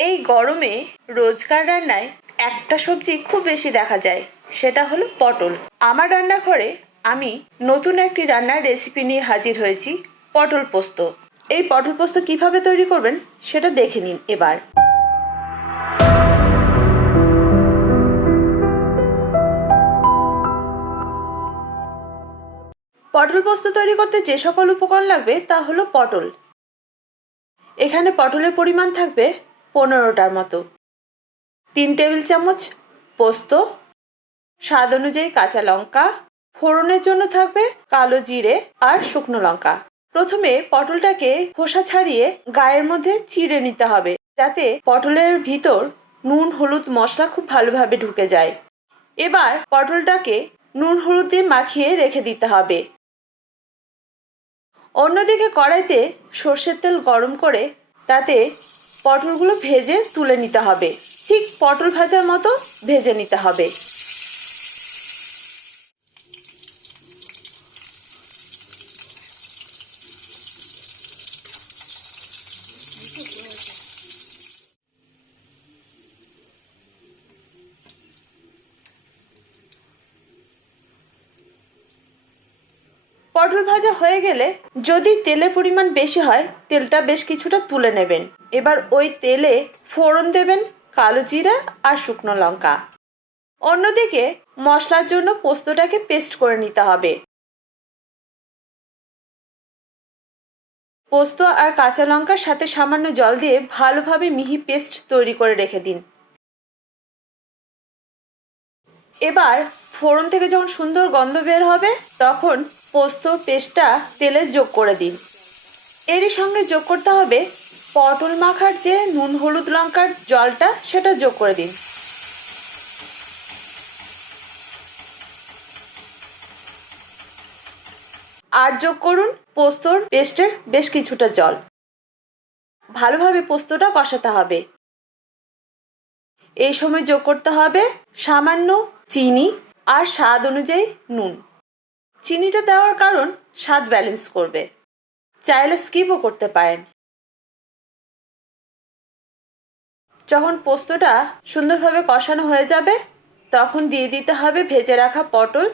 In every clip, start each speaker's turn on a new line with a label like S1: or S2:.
S1: এই গরমে রোজকার রান্নায় একটা সবজি খুব বেশি দেখা যায়, সেটা হলো পটল। আমার রান্নাঘরে আমি নতুন একটি রান্নার রেসিপি নিয়ে হাজির হয়েছি, পটল পোস্ত। এই পটল পোস্ত কীভাবে তৈরি করবেন সেটা দেখে নিন এবার। পটল পোস্ত তৈরি করতে যে সকল উপকরণ লাগবে তা হলো পটল। এখানে পটলের পরিমাণ থাকবে পনেরোটার মতো। তিন টেবিল চামচ পোস্ত, স্বাদ অনুযায়ী কাঁচা লঙ্কা, ফোড়নের জন্য থাকবে কালো জিরে আর শুকনো লঙ্কা। প্রথমে পটলটাকে খোসা ছাড়িয়ে গায়ের মধ্যে চিড়ে নিতে হবে, যাতে পটলের ভিতর নুন, হলুদ মশলা খুব ভালোভাবে ঢুকে যায়। এবার পটলটাকে নুন, হলুদ দিয়ে মাখিয়ে রেখে দিতে হবে। অন্যদিকে কড়াইতে সর্ষের তেল গরম করে তাতে পটলগুলো ভেজে তুলে নিতে হবে। ঠিক পটল ভাজার মতো ভেজে নিতে হবে। পটল ভাজা হয়ে গেলে যদি তেলের পরিমাণ বেশি হয়, তেলটা বেশ কিছুটা তুলে নেবেন। এবার ওই তেলে ফোড়ন দেবেন কালো জিরা আর শুকনো লঙ্কা। অন্যদিকে মশলার জন্য পোস্তটাকে পেস্ট করে নিতে হবে। পোস্ত আর কাঁচা লঙ্কার সাথে সামান্য জল দিয়ে ভালোভাবে মিহি পেস্ট তৈরি করে রেখে দিন। এবার ফোড়ন থেকে যখন সুন্দর গন্ধ বের হবে, তখন পোস্ত পেস্টটা তেলে যোগ করে দিন। এরই সঙ্গে যোগ করতে হবে পটল মাখার যে নুন হলুদ লঙ্কার জলটা সেটা যোগ করে দিন। আর যোগ করুন পোস্তর পেস্টের বেশ কিছুটা জল। ভালোভাবে পোস্তটা কষাতে হবে। এই সময় যোগ করতে হবে সামান্য চিনি আর স্বাদ অনুযায়ী নুন। চিনিটা দেওয়ার কারণ স্বাদ ব্যালেন্স করবে। চাইলে স্কিপও করতে পারেন। যখন পোস্তটা সুন্দরভাবে কষানো হয়ে যাবে, তখন দিয়ে দিতে হবে ভেজে রাখা পটল।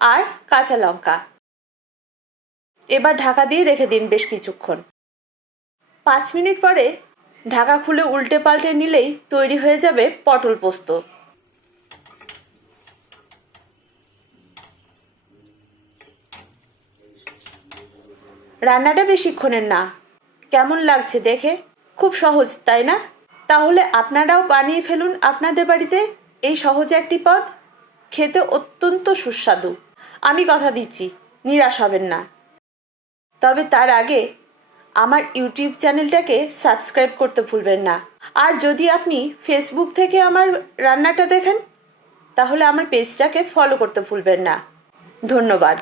S1: আর কাঁচা লঙ্কা। এবার ঢাকা দিয়ে রেখে দিন বেশ কিছুক্ষণ। পাঁচ মিনিট পরে ঢাকা খুলে উল্টে পাল্টে নিলেই তৈরি হয়ে যাবে পটল পোস্ত। রান্নাটা বেশিক্ষণের না। কেমন লাগছে দেখে? খুব সহজ, তাই না? তাহলে আপনারাও বানিয়ে ফেলুন আপনাদের বাড়িতে এই সহজ একটি পদ। খেতে অত্যন্ত সুস্বাদু। আমি কথা দিচ্ছি, নিরাশ হবেন না। তবে তার আগে আমার ইউটিউব চ্যানেলটাকে সাবস্ক্রাইব করতে ভুলবেন না। আর যদি আপনি ফেসবুক থেকে আমার রান্নাটা দেখেন, তাহলে আমার পেজটাকে ফলো করতে ভুলবেন না। ধন্যবাদ।